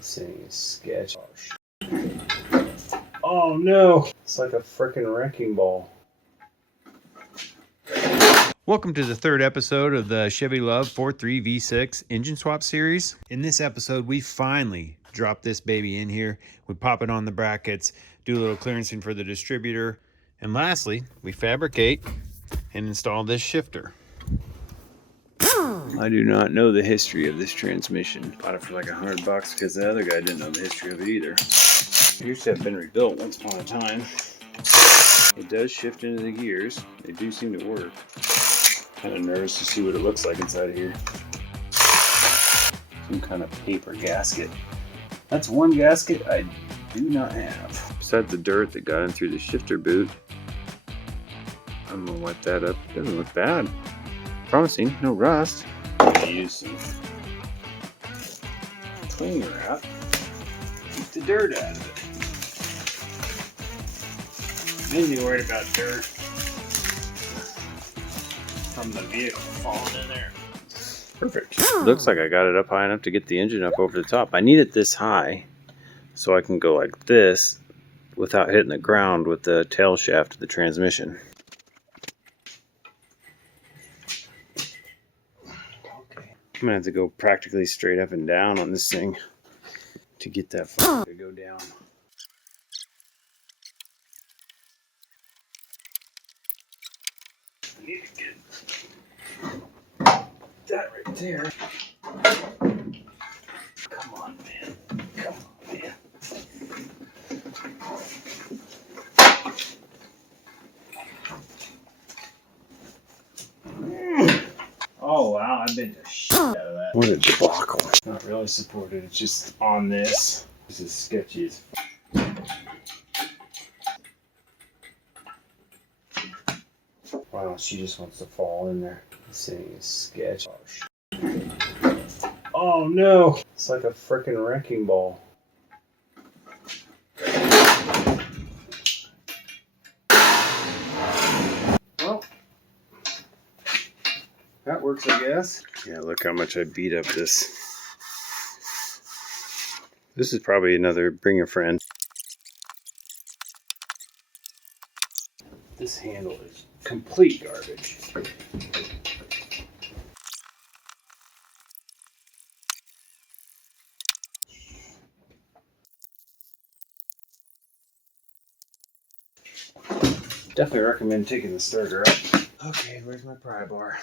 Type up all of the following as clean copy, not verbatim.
This thing is sketch. Oh no! It's like a freaking wrecking ball. Welcome to the third episode of the Chevy LUV 4.3 V6 Engine Swap Series. In this episode, we finally drop this baby in here. We pop it on the brackets, do a little clearancing for the distributor, and lastly, we fabricate and install this shifter. I do not know the history of this transmission. Bought it for like $100 because the other guy didn't know the history of it either. It used to have been rebuilt once upon a time. It does shift into the gears. They do seem to work. Kind of nervous to see what it looks like inside of here. Some kind of paper gasket. That's one gasket I do not have. Besides the dirt that got in through the shifter boot, I'm gonna wipe that up. Doesn't look bad. Promising, no rust. I'm gonna use some cling wrap. Keep the dirt out of it. Mainly worried about dirt from the vehicle falling in there. Perfect. Looks like I got it up high enough to get the engine up over the top. I need it this high so I can go like this without hitting the ground with the tail shaft of the transmission. I'm gonna have to go practically straight up and down on this thing to get that far to go down. I need to get that right there. Come on, man. Come on, man. Oh wow, I've been the shit out of that. What a debacle. Not really supported, it's just on this. This is sketchy as wow, she just wants to fall in there. This thing is sketchy. Oh no! It's like a freaking wrecking ball. Well, that works, I guess. Yeah, look how much I beat up this. This is probably another bring a friend. This handle is complete garbage. Definitely recommend taking the starter out. Okay, where's my pry bar?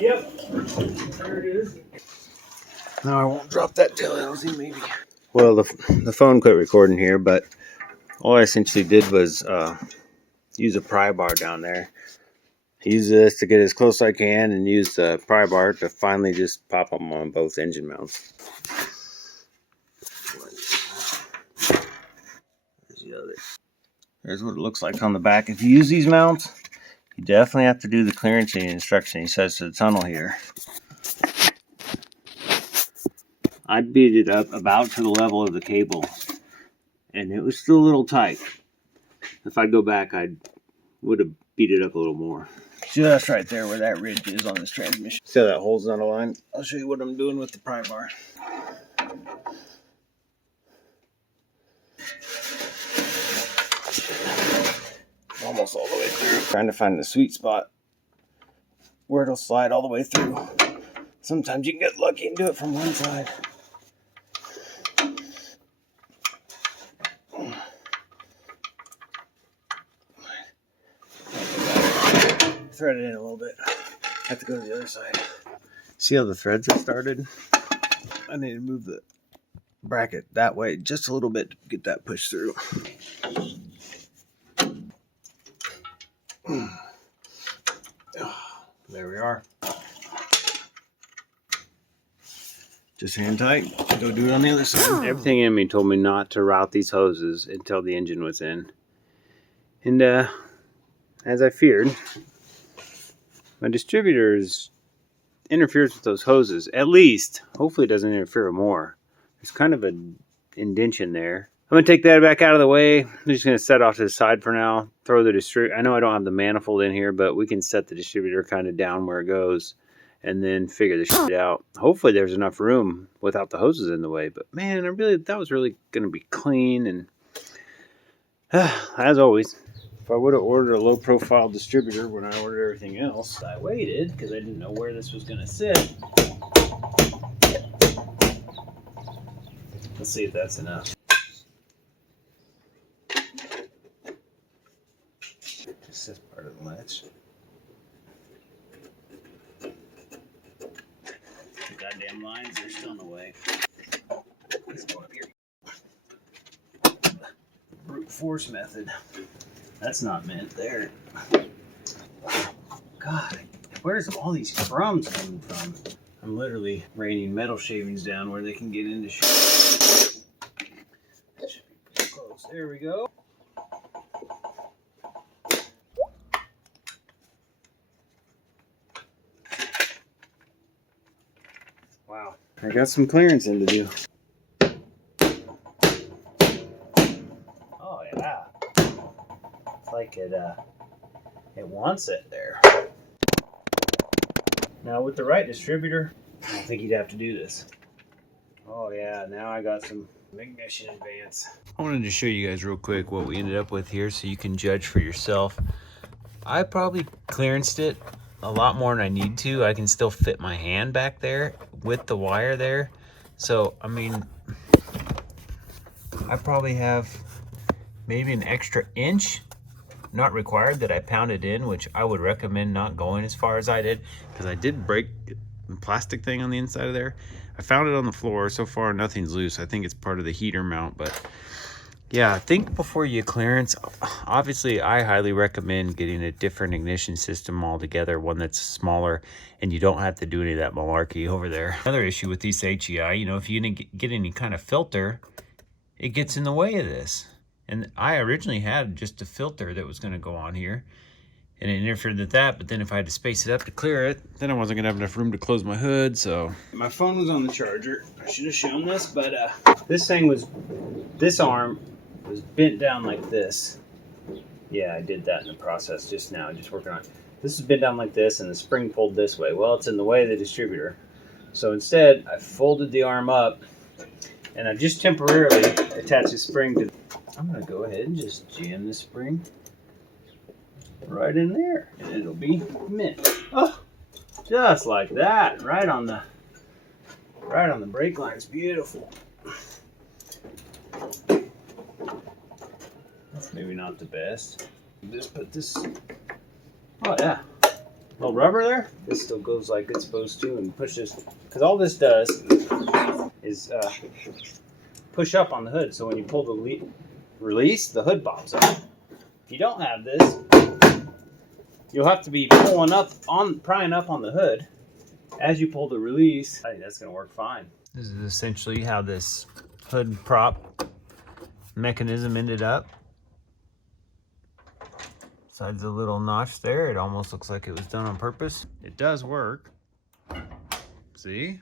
Yep, there it is. No, I won't drop that till LZ maybe. Well, the phone quit recording here, but all I essentially did was use a pry bar down there. Use this to get as close as I can and use the pry bar to finally just pop them on both engine mounts. There's the other. There's what it looks like on the back. If you use these mounts, you definitely have to do the clearancing instruction he says to the tunnel here. I beat it up about to the level of the cable, and it was still a little tight. If I go back, I would have beat it up a little more. Just right there where that ridge is on this transmission. See how that hole's not aligned? I'll show you what I'm doing with the pry bar. Almost all the way through. Trying to find the sweet spot where it'll slide all the way through. Sometimes you can get lucky and do it from one side. Thread it in a little bit. Have to go to the other side. See how the threads are started? I need to move the bracket that way just a little bit to get that pushed through. There we are. Just hand tight. Go do it on the other side. Everything in me told me not to route these hoses until the engine was in. And as I feared, my distributor interferes with those hoses. At least, hopefully it doesn't interfere more. There's kind of an indentation there. going to take that back out of the way. I'm just going to set off to the side for now. Throw the distributor. I know I don't have the manifold in here, but we can set the distributor kind of down where it goes and then figure the shit out. Hopefully there's enough room without the hoses in the way. But man, that was really going to be clean. And as always, if I would have ordered a low profile distributor when I ordered everything else, I waited because I didn't know where this was going to sit. Let's see if that's enough. Just this part of the latch. The goddamn lines are still in the way. Let's go up here. Brute force method. That's not meant there. God, where's all these crumbs coming from? I'm literally raining metal shavings down where they can get into shit. That should be pretty close. There we go. Wow, I got some clearancing to do. Oh yeah, it's like it wants it there. Now with the right distributor, I don't think you'd have to do this. Oh yeah, now I got some ignition advance. I wanted to show you guys real quick what we ended up with here so you can judge for yourself. I probably clearanced it a lot more than I need to. I can still fit my hand back there with the wire there. So, I mean, I probably have maybe an extra inch, not required, that I pounded in, which I would recommend not going as far as I did, because I did break the plastic thing on the inside of there. I found it on the floor. So far, nothing's loose. I think it's part of the heater mount, but yeah, think before you clearance. Obviously, I highly recommend getting a different ignition system altogether, one that's smaller, and you don't have to do any of that malarkey over there. Another issue with these HEI, you know, if you didn't get any kind of filter, it gets in the way of this. And I originally had just a filter that was going to go on here, and it interfered with that. But then if I had to space it up to clear it, then I wasn't going to have enough room to close my hood. So my phone was on the charger. I should have shown this, but this arm was bent down like this. Yeah, I did that in the process just now, just working on it. This is bent down like this, and the spring pulled this way. Well, it's in the way of the distributor. So instead, I folded the arm up, and I just temporarily attached the spring to. I'm going to go ahead and just jam the spring right in there, and it'll be mint. Oh, just like that, right on the brake line. It's beautiful. That's maybe not the best. Just put this. Oh yeah, little rubber there. This still goes like it's supposed to, and push this, because all this does is push up on the hood. So when you pull the release, the hood pops up. If you don't have this, you'll have to be prying up on the hood as you pull the release. I think that's going to work fine. This is essentially how this hood prop mechanism ended up. Besides the little notch there, it almost looks like it was done on purpose. It does work. See?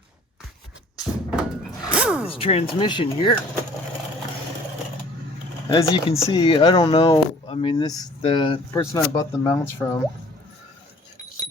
This transmission here, as you can see, I don't know. I mean, the person I bought the mounts from,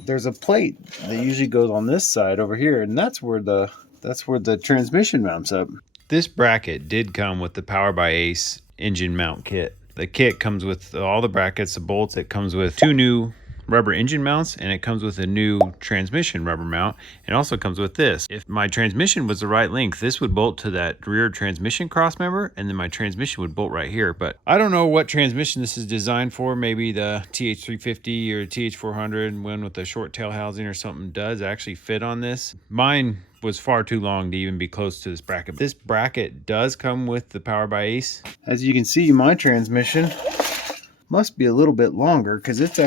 there's a plate that usually goes on this side over here, and that's where the transmission mounts up. This bracket did come with the Power by Ace engine mount kit. The kit comes with all the brackets, the bolts. It comes with 2 new rubber engine mounts, and it comes with a new transmission rubber mount. It also comes with this. If my transmission was the right length, this would bolt to that rear transmission crossmember, and then my transmission would bolt right here. But I don't know what transmission this is designed for. Maybe the TH350 or TH400, one with the short tail housing or something, does actually fit on this. Mine was far too long to even be close to this bracket. This bracket does come with the Power by Ace. As you can see, my transmission must be a little bit longer, because it's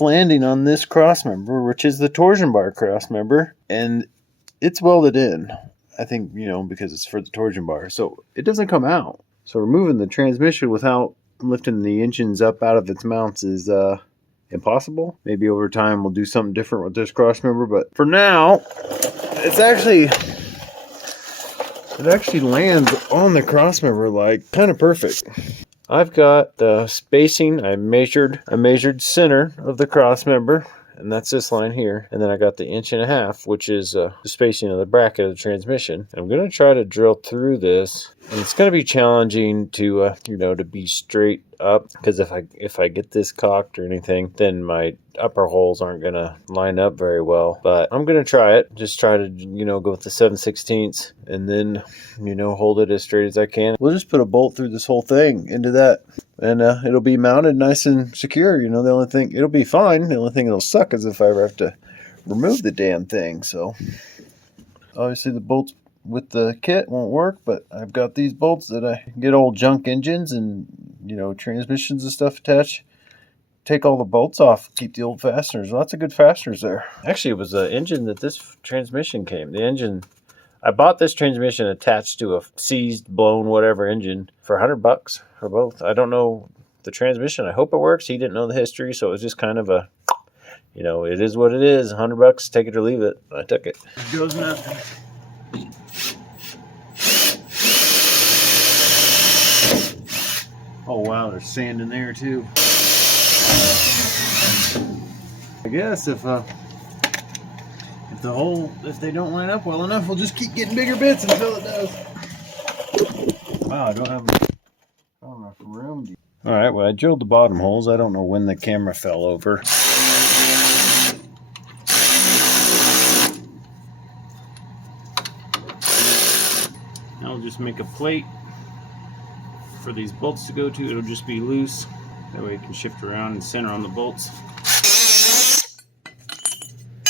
landing on this crossmember, which is the torsion bar crossmember, and it's welded in. I think, because it's for the torsion bar, so it doesn't come out. So removing the transmission without lifting the engines up out of its mounts is impossible. Maybe over time we'll do something different with this crossmember, but for now, it's actually It actually lands on the crossmember like kind of perfect. I've got the spacing. I measured center of the crossmember, and that's this line here. And then I got the 1.5 inches, which is the spacing of the bracket of the transmission. I'm going to try to drill through this, and it's going to be challenging to to be straight up, because if I get this cocked or anything, then my upper holes aren't going to line up very well. But I'm going to try it. Just try to go with the 7/16, and then hold it as straight as I can. We'll just put a bolt through this whole thing into that, and it'll be mounted nice and secure. The only thing, it'll be fine. The only thing that'll suck is if I ever have to remove the damn thing. So obviously the bolts with the kit won't work, but I've got these bolts that I get old junk engines and transmissions and stuff attached. Take all the bolts off, keep the old fasteners. Lots of good fasteners there. Actually, it was the engine that this transmission came. The engine, I bought this transmission attached to a seized, blown, whatever engine for $100 for both. I don't know the transmission. I hope it works. He didn't know the history, so it was just kind of a, it is what it is. $100, take it or leave it. I took it. It goes nothing. Oh wow, there's sand in there too. I guess if they don't line up well enough, we'll just keep getting bigger bits until it does. Wow, I don't have enough room. All right, well, I drilled the bottom holes. I don't know when the camera fell over. Now I'll just make a plate for these bolts to go to. It'll just be loose. That way it can shift around and center on the bolts.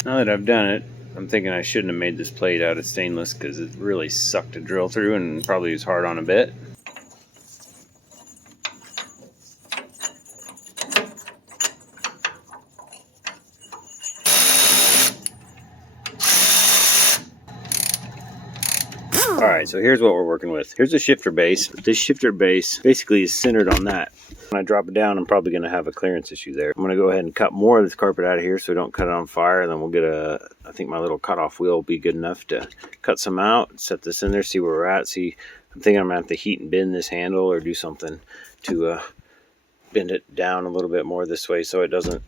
Now that I've done it, I'm thinking I shouldn't have made this plate out of stainless, because it really sucked to drill through and probably was hard on a bit. Alright, so here's what we're working with. Here's a shifter base. This shifter base basically is centered on that. When I drop it down, I'm probably going to have a clearance issue there. I'm going to go ahead and cut more of this carpet out of here so we don't cut it on fire. And then we'll get I think my little cutoff wheel will be good enough to cut some out, set this in there, see where we're at. I'm thinking I'm going to have to heat and bend this handle or do something to bend it down a little bit more this way so it doesn't.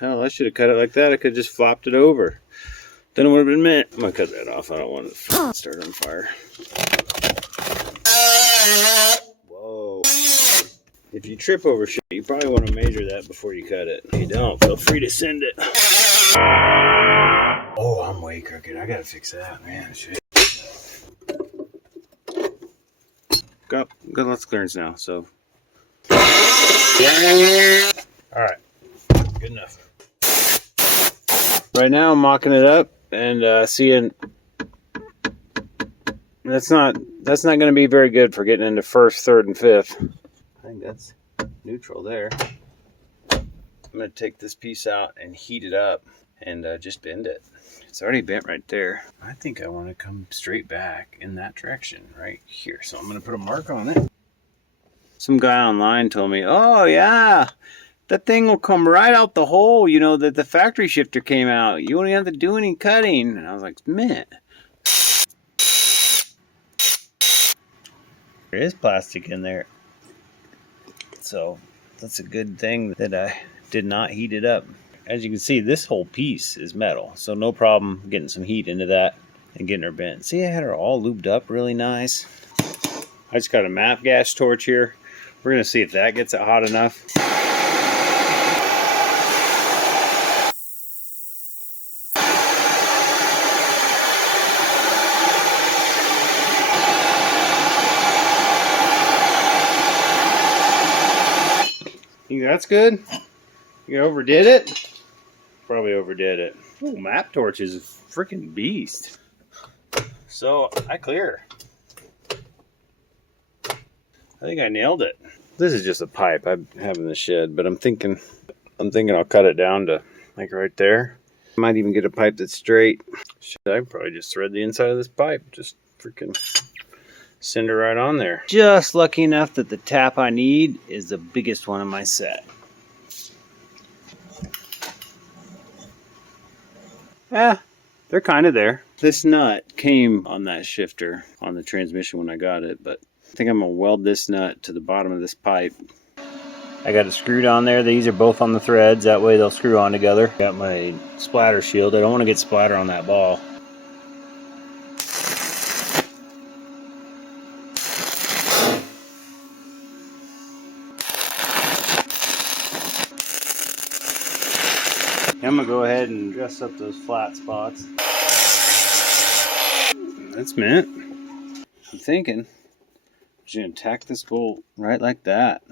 Hell, I should have cut it like that. I could have just flopped it over. Then it would have been meant. I'm going to cut that off. I don't want it to start on fire. Whoa. If you trip over shit, you probably want to measure that before you cut it. If you don't, feel free to send it. Oh, I'm way crooked. I got to fix that, man. Shit. Got lots of clearance now, so. Alright. Good enough. Right now I'm mocking it up and seeing that's not going to be very good for getting into first, third, and fifth. I think that's neutral there. I'm going to take this piece out and heat it up and just bend it. It's already bent right there. I think I want to come straight back in that direction right here. So I'm going to put a mark on it. Some guy online told me, oh yeah, that thing will come right out the hole, that the factory shifter came out. You won't have to do any cutting. And I was like, man. There is plastic in there. So that's a good thing that I did not heat it up. As you can see, this whole piece is metal. So no problem getting some heat into that and getting her bent. See, I had her all lubed up really nice. I just got a MAP gas torch here. We're going to see if that gets it hot enough. Think that's good? You overdid it? Probably overdid it. Oh, map torch is a freaking beast. So I clear. I think I nailed it. This is just a pipe I have in the shed, but I'm thinking I'll cut it down to like right there. I might even get a pipe that's straight. I probably just thread the inside of this pipe. Just freaking send her right on there. Just lucky enough that the tap I need is the biggest one in my set. they're kind of there. This nut came on that shifter on the transmission when I got it, but I think I'm gonna weld this nut to the bottom of this pipe. I got it screwed on there. These are both on the threads. That way they'll screw on together. Got my splatter shield. I don't want to get splatter on that ball. I'm gonna go ahead and dress up those flat spots. That's meant. I'm thinking I'm just gonna tack this bolt right like that.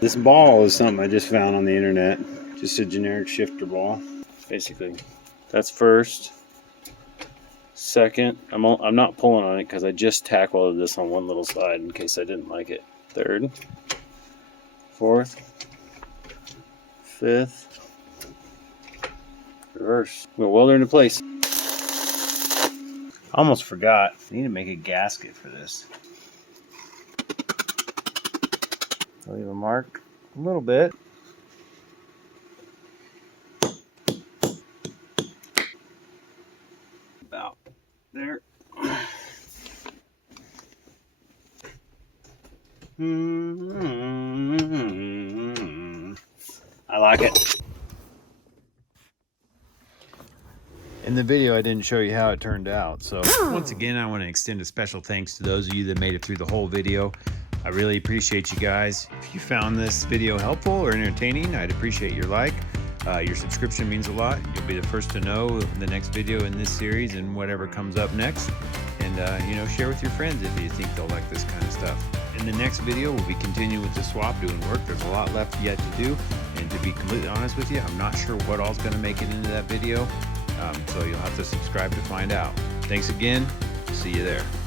This ball is something I just found on the internet. Just a generic shifter ball. Basically, that's first. Second, I'm not pulling on it because I just tack welded this on one little side in case I didn't like it. Third, fourth, fifth, reverse. We'll weld her into place. Almost forgot. I need to make a gasket for this. I'll leave a mark a little bit. About there. I like it. In the video, I didn't show you how it turned out. So once again, I want to extend a special thanks to those of you that made it through the whole video. I really appreciate you guys. If you found this video helpful or entertaining, I'd appreciate your like. Your subscription means a lot. You'll be the first to know the next video in this series and whatever comes up next. And you know, share with your friends if you think they'll like this kind of stuff. In the next video, we'll be continuing with the swap, doing work. There's a lot left yet to do. And to be completely honest with you, I'm not sure what all's going to make it into that video. So you'll have to subscribe to find out. Thanks again. See you there.